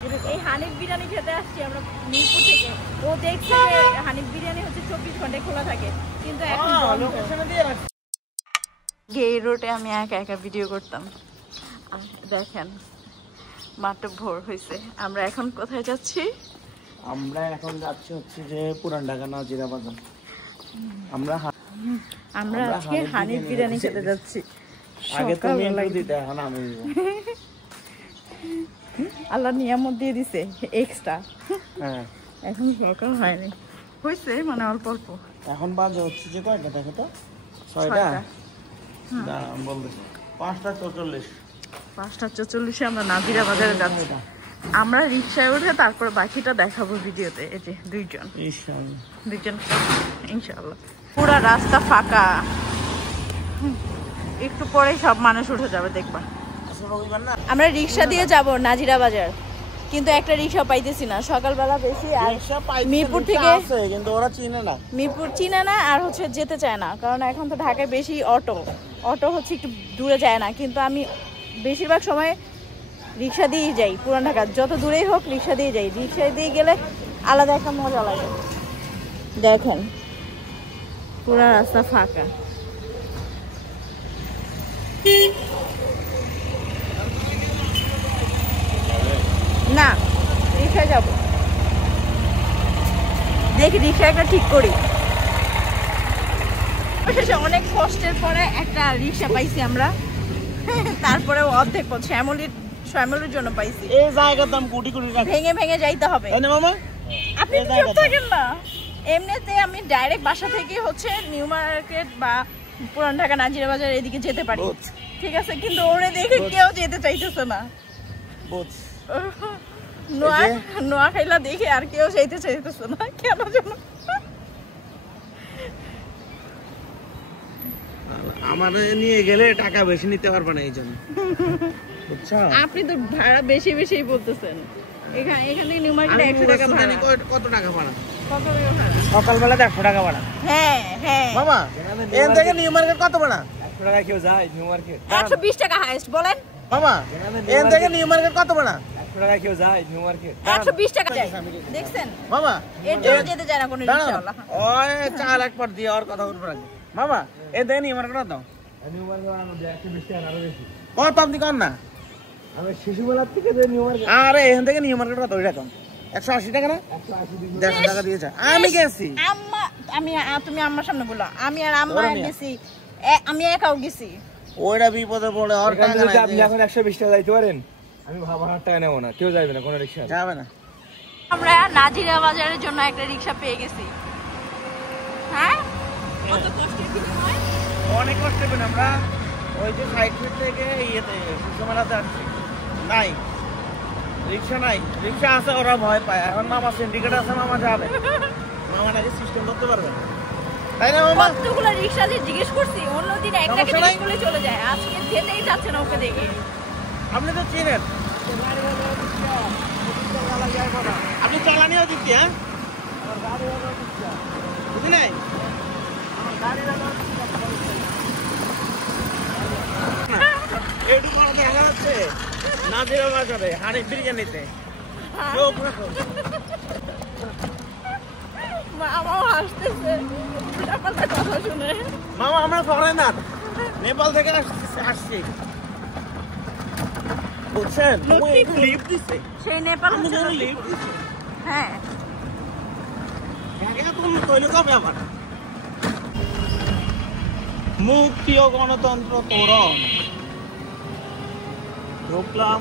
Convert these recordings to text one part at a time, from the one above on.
এই হানিফ বিরিয়ানি খেতে আসছি আমরা মিরপুর থেকে। ও দেখছে যে হানিফ বিরিয়ানি হচ্ছে 24 ঘন্টা খোলা থাকে, কিন্তু এখন এই রোডে আমি একা একা ভিডিও করতাম। দেখেন মাত্র ভোর হয়েছে। আমরা এখন কোথায় যাচ্ছি? আমরা এখন যাচ্ছি হচ্ছে যে পুরান ঢাকা নাজিরা বাজার। আমরা আজকে হানিফ বিরিয়ানি খেতে যাচ্ছি। আগে তুমি ইন্ট্রো দিতে, এখন আমি দিব। আল্লাহ নিয়ামত দিয়ে দিছে এক্সট্রা। হ্যাঁ, এখন সকাল হয়নি, হয়েছে মানে অল্প অল্প। এখন বাজে হচ্ছে যে কয়টা দেখো তো? 6টা। না বলতেছি 5:44। 5:44 আমরা নাজিরা বাজারে যাচ্ছি। আমরা রিক্সায় উঠে তারপর বাকিটা দেখাবো ভিডিওতে। এই যে দুইজন ইনশাআল্লাহ। পুরা রাস্তা ফাঁকা, একটু পরে সব মানুষ উঠে যাবে দেখবা। আমরা রিক্সা দিয়ে যাব নাজিরা বাজার, কিন্তু একটা রিক্সা পাইতেছি না সকালবেলা বেশি। আর মিরপুর থেকে কিন্তু ওরা চিনে না, মিরপুর চিনে না, আর হচ্ছে যেতে চায় না, কারণ এখন তো ঢাকায় বেশি অটো হচ্ছে একটু দূরে যায় না। কিন্তু আমি বেশিরভাগ সময় রিক্সা দিয়েই যাই। পুরান ঢাকা যত দূরেই হোক রিক্সা দিয়ে যাই। রিক্সা দিয়ে গেলে আলাদা একটা মজা লাগে। দেখেন পুরা রাস্তা ফাঁকা। না রিক্সায় যাব, দেখি রিক্সা একটা ঠিক করি। অনেক কষ্টের পরে একটা রিক্সা পাইছি আমরা, তারপরে অর্ধেক পথ শ্যামলির জন্য পাইছি। এই জায়গার দাম কোটি কোটি টাকা, ভেঙে ভেঙে যাইতে হবে। মামা আপনি চুপ থাকেন না। এমনিতে আমি ডাইরেক্ট বাসা থেকে হচ্ছে নিউ মার্কেট বা পুরান ঢাকা নাজিরা বাজার এদিকে যেতে পারি, ঠিক আছে, কিন্তু ওরে দেখে কেউ যেতে চাইতেছে না। নোয়াখাইলা দেখে আর কেউ যেতে চাইতেছে না, কেন যেন। আমার নিয়ে গেলে টাকা বেশি নিতে পারবে না, এই জন্য। আপনি তো ভাড়া বেশি বেশি বলতেছেন। এখান থেকে নিউ মার্কেটে 100 টাকা ভাড়া। কত টাকা ভাড়া? কত টাকা ভাড়া? সকালবেলা 100 টাকা ভাড়া। হ্যাঁ হ্যাঁ মামা, এখান থেকে নিউ মার্কেট কত ভাড়া? 100 টাকা কেউ যায় নিউ মার্কেট? 120 টাকা হাইয়েস্ট বলেন। মামা, এখান থেকে নিউ মার্কেট কত ভাড়া? 100 টাকা কেউ যায় নিউ মার্কেট? 120 টাকা যায়। দেখছেন মামা, এর জন্য যেতে যায় না কোনো রিকশাওয়ালা। ওই 4 লাখ পর দিয়ে আর কথা বলবো না। মামা, এই দেখেন নিউ মার্কেট দাও। নিউ মার্কেট আমরা 120 টাকা আরো বেশি। কত আপনি কম না? আমি শিশুবেলা থেকে যে নিউ মার্কেট, আরে এখান থেকে নিউ মার্কেট কত টাকা? 180 টাকা না? 180 টাকা দিয়েছে। আমি গেছি। তুমি আম্মার সামনে বলো। আমি আর আম্মা গেছি, আমি একাও গেছি। ওইটা বিপদে পড়ে আর টাকা নাই। আপনি এখন 120 টাকা যাইতে পারেন, আমি ভাবার টাকা নেব না, কেউ যাবে না, কোনো রিকশা যাবে না। আমরা নাজিরা বাজারের জন্য একটা রিকশা পেয়ে গেছি। হ্যাঁ, কত কষ্টের বিনিময়। অনেক কষ্ট পেন আমরা। ওই যে সাইড থেকে ইয়েতে সুষমালাতে আসছি, নাই রিক্সা, নাই রিক্সা আছে, ওরা ভয় পায়। এখন মামা সিন্ডিকেট আছে, মামা যাবে, মামা নাকি সিস্টেম করতে পারবে, তাই না মামা? কতগুলো রিকশা দিয়ে জিজ্ঞেস করছি, অন্যদিন একটাকে স্কুলে চলে যায়, আজকে যেতেই যাচ্ছে না ওকে দেখে। আপনি তো চিনেন, আপনি চালানিও দিচ্ছি। হ্যাঁ, বুঝি নাই? এইটুকু দেখা যাচ্ছে নাজিরা বাজারে হানিফ বিরিয়ানিতে। মামাও হাসতেছে আপনার কথা শুনে। মামা, আমরা ফরেনার, নেপাল থেকে আসছি, বুঝছেন? লিফট দিচ্ছে সেই নেপাল। লিফট দিচ্ছে। হ্যাঁ, মুক্তি ও গণতন্ত্র তোরণ। ঢুকলাম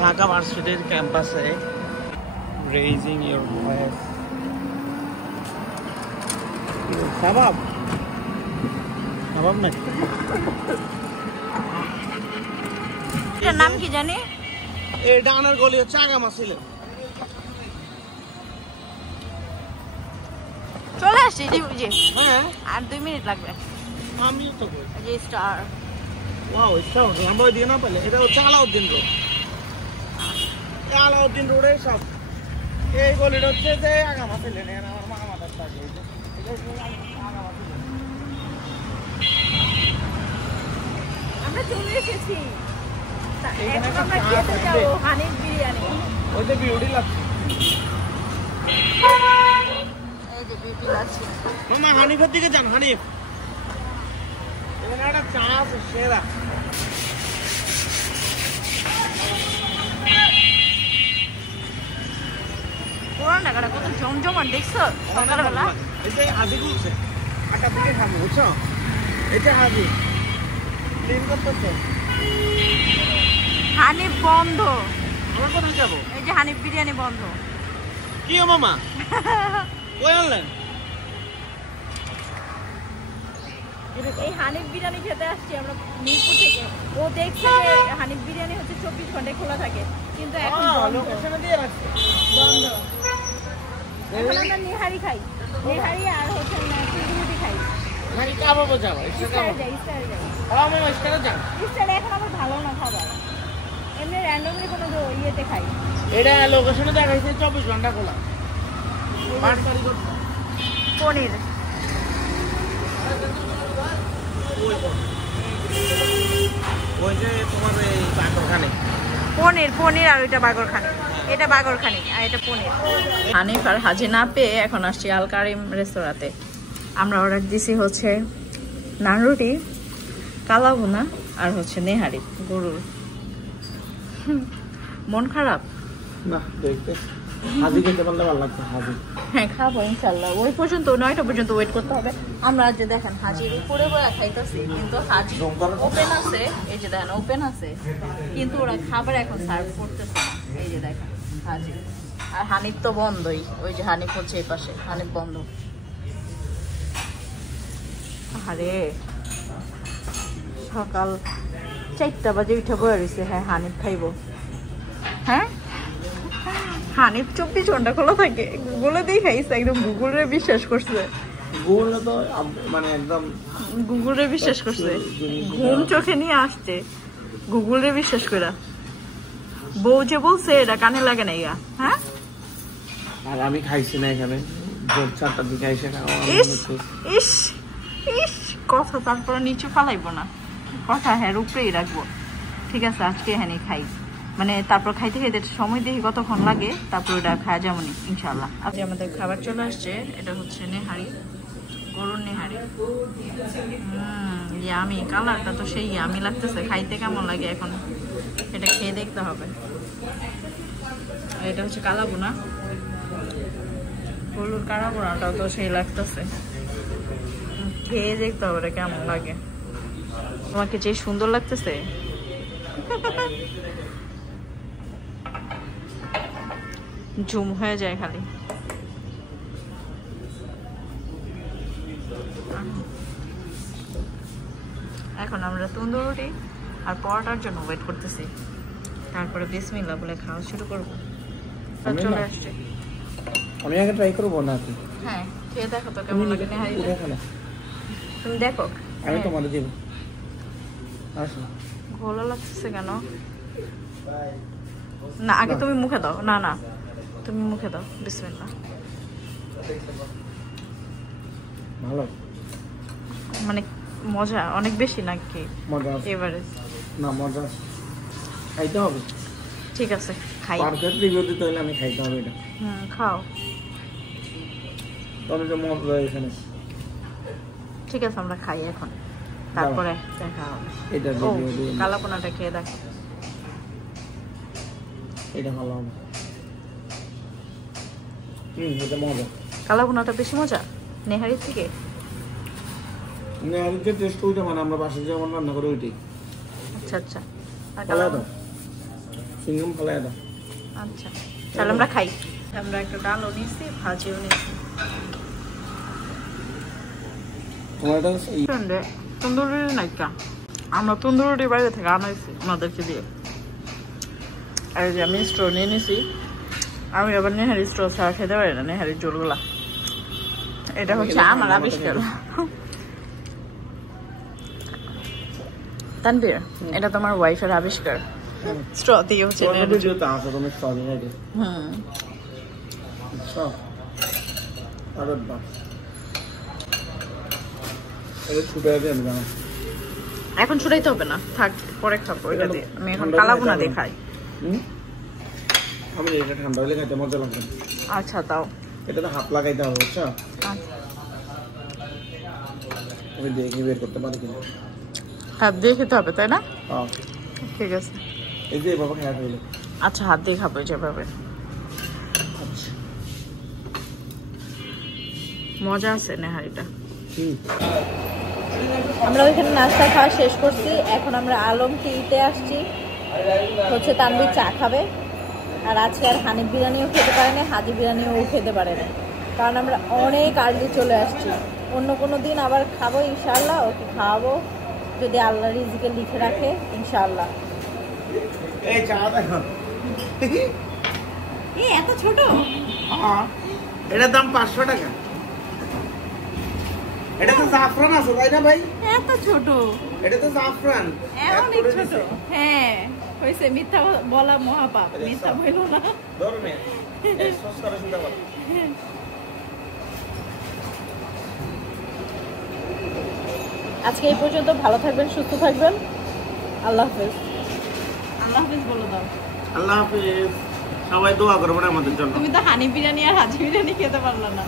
ঢাকা ভার্সিটির ক্যাম্পাসে। Raising your voice. শাবাব না, এটার নাম কি জানি? এই ডানার গলি হচ্ছে আগামা ছিল। চলে আসছি। হ্যাঁ, আর 2 মিনিট লাগবে। আমিও তো যে স্টার। ওয়াও, স্টার লম্বা দিয়ে না পেলে। এটা হচ্ছে আলাউদ্দিন রোড। আলাউদ্দিন রোডের সব এই গলিটা হচ্ছে যে আগামা ছিল। আমার মামাদের থাকে, আমরা চলে এসেছি। এখানে এখন একটা আমরা চা খেতে আছে। যাবো হানিফ বিরিয়ানি। ওই যে বিউটি লাগছে এই যে বিউটি লাগছে। মামা হানিফের দিকে যান হানিফ এখানে একটা চা আছে সেরা পুরান ঢাকাটা কত জমজমাট দেখছো সকালবেলা? এই যে হাজি খুলছে 8টার দিকে খাবো বুঝছো এই যে হাজি ক্লিন করতেছে হানিফ বন্ধ। আমরা কোথায় যাবো এই যে হানিফ বিরিয়ানি বন্ধ। কি ও মামা কই আনলেন এই হানিফ বিরিয়ানি খেতে আসছি আমরা মিরপুর থেকে। ও দেখছে যে হানিফ বিরিয়ানি হচ্ছে 24 ঘন্টা খোলা থাকে, কিন্তু এখন বন্ধ। লোকেশনে দিয়ে রাখছে বন্ধ। এখন আমরা নেহারি খাই, নেহারি আর হচ্ছে তন্দুরি খাই। নাকি কাবাবও যাবো ইস্টারে যাই, ইস্টারে যাই। আমি ওইখানে যান ইস্টারে এখন আমার ভালো না খাবার, এমনি র্যান্ডমলি কোনো ইয়েতে খাই। এটা লোকেশনে দেখাইছে 24 ঘন্টা খোলা পনির ওই যে তোমার এই বাগরখানে পনির পনির আর ওইটা বাগরখানি, এটা বাগরখানি আর এটা পনির। হানিফ আর হাজি না পেয়ে এখন আসছি আল কারিম রেস্তোরাঁতে। আমরা অর্ডার দিছি হচ্ছে নান রুটি, কালা ভুনা আর হচ্ছে নেহারি গরুর। মন খারাপ? না দেখতে হাজি খেতে পারলে ভালো লাগতো হাজি হ্যাঁ খাবো ইনশাল্লাহ। ওই পর্যন্ত 9টা পর্যন্ত ওয়েট করতে হবে। আমরা যে দেখেন হাজির উপরে বয়া খাইতেছি, কিন্তু হাজি ওপেন আছে। এই যে দেখেন ওপেন আছে, কিন্তু ওরা খাবার এখন সার্ভ করতেছে না। এই যে দেখেন হাজি আর হানিফ তো বন্ধই। ওই যে হানিফ হচ্ছে এই পাশে, হানিফ বন্ধ। আরে সকাল 4টা বাজে উঠে বয়ে রয়েছে। হ্যাঁ হানিফ খাইব। হ্যাঁ হানিফ 24 ঘন্টা খোলা থাকে। গুগলে দিয়ে খাইছে, একদম গুগলে বিশ্বাস করছে। গুগল তো মানে একদম গুগলে বিশ্বাস করছে, ঘুম চোখে নিয়ে আসছে গুগলে বিশ্বাস করে। বউ যে বলছে এটা কানে লাগে না ইয়া। হ্যাঁ আর আমি খাইছি না এখানে ভোর 4টার দিকে এসে ইস ইস ইস কথা তারপরে নিচে ফালাইবো না কথা, হ্যাঁ উপরেই রাখবো। ঠিক আছে আজকে হ্যাঁ খাই, মানে তারপর খাইতে খাইতে সময় দেখি কতক্ষণ লাগে, তারপর ওটা খাওয়া যেমন ইনশাল্লাহ। আজ আমাদের খাবার চলে আসছে। এটা হচ্ছে নেহারি, গরুর নেহারি। ইয়ামি, কালারটা তো সেই ইয়ামি লাগতেছে। খাইতে কেমন লাগে এখন এটা খেয়ে দেখতে হবে। এটা হচ্ছে কালা বোনা, গরুর কালা বোনাটাও তো সেই লাগতেছে। খেয়ে দেখতে হবে এটা কেমন লাগে। তোমাকে যে সুন্দর লাগতেছে জুম হয়ে যায় খালি। এখন আমরা তন্দুর রুটি আর পরোটার জন্য ওয়েট করতেছি, তারপরে বিসমিল্লাহ বলে খাওয়া শুরু করবো। চলে আসছে। আমি আগে ট্রাই করবো নাকি? হ্যাঁ খেয়ে দেখো তো কেমন লাগে। দেখো না, তুমি দেখো। আমি তোমাদের দেবো। আসো ভালো লাগতেছে কেন? না আগে তুমি মুখে দাও। না না তুমি মুখে দাও। বিসমিল্লাহ। ভালো মানে মজা অনেক বেশি নাকি? মজা এভারেজ না, মজা খাইতে হবে। ঠিক আছে খাই। পারফেক্ট রিভিউ দিতে হলে আমি খাইতে হবে এটা। খাও। তবে যে মজা এখানে। ঠিক আছে আমরা খাই এখন, তারপরে দেখা হবে। এটা ও রিভিউ দিই। কালাপোনাটা খেয়ে দেখো। এটা ভালো হবে। এটা মজা। কালাপোনাটা বেশি মজা নেহারির থেকে। নেহারির যে টেস্ট ওইটা, মানে আমরা বাসায় যেমন রান্না করি ওইটাই। আচ্ছা আচ্ছা। আর ফালাই দাও, সিঙ্গম ফালাই দাও। আচ্ছা তাহলে আমরা খাই। আমরা একটা ডালও নিচ্ছি, ভাজিও নিচ্ছি। তোমার এটা তন্দুরি নাইকা, আমরা তন্দুরি বাইরে থেকে আনাইছি আমাদেরকে দিয়ে। আর যে আমি স্ট্র নিয়ে নিছি। আমি আবার নেহারি স্ট্র ছাড়া খেতে পারি না, নেহারির জোলগুলা। এটা হচ্ছে আমার আবিষ্কার। তানবীর, এটা তোমার ওয়াইফের আবিষ্কার। স্ট্র দিয়ে হচ্ছে ভিডিওতে আসো তুমি স্ট্রবেরি আগে। আচ্ছা আরে বাহ, এটা ছুটে আছে আমি জানো। এখন ছুটাইতে হবে না, থাক পরে খাবো এটা দিয়ে। আমি এখন কালাভুনা দিয়ে খাই। আমি এটা ঠান্ডা হলে খাইতে মজা লাগবে। আচ্ছা তাও এটা তো হাত লাগাইতে হবে, বুঝছো? আচ্ছা, আমি দেখি বের করতে পারি কিনা। হাত দিয়ে খেতে হবে তাই না? হ্যাঁ ঠিক আছে। এই যে বাবা খেয়া হইলো। আচ্ছা হাত দিয়ে খাবো যেভাবে। আচ্ছা মজা আছে নেহারিটা। হুম, আমরা ওইখানে নাস্তা খাওয়া শেষ করছি, এখন আমরা আলম টিতে আসছি, হচ্ছে তানভীর চা খাবে। আর আজকে আর হানিফ বিরিয়ানিও খেতে পারে না, হাজি বিরিয়ানিও খেতে পারে না, কারণ আমরা অনেক আর্লি চলে আসছি। অন্য কোনো দিন আবার খাবো ইনশাআল্লাহ, ওকে খাওয়াবো যদি আল্লাহ রিজিকে লিখে রাখে ইনশাআল্লাহ। এই চা দেখো। এই এত ছোট? হ্যাঁ, এটার দাম 500 টাকা। এটা তো জাফরান আছে তাই না ভাই? এত ছোট? এটা তো জাফরান। অনেক ছোট। হ্যাঁ হয়েছে, মিথ্যা বলা মহাপাপ, মিথ্যা বললো না। ধর্মে এই সস করে চিন্তা করো। আজকে এই পর্যন্ত, ভালো থাকবেন, সুস্থ থাকবেন, আল্লাহ হাফেজ। আল্লাহ হাফেজ বলে দাও। আল্লাহ হাফেজ। সবাই দোয়া করবেন আমাদের জন্য। তুমি তো হানি বিরিয়ানি আর হাজি বিরিয়ানি খেতে পারলা না,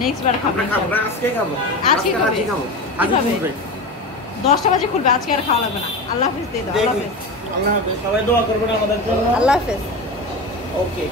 নেক্সট বার খাবো। আমরা আজকে খাবো, আজকে হাজি খাবো। হাজি খাবে 10টা বাজে খুলবে, আজকে আর খাওয়া লাগবে না। আল্লাহ হাফেজ দিয়ে দাও। আল্লাহ হাফেজ। আল্লাহ হাফেজ। সবাই দোয়া করবেন আমাদের জন্য। আল্লাহ হাফেজ। ওকে।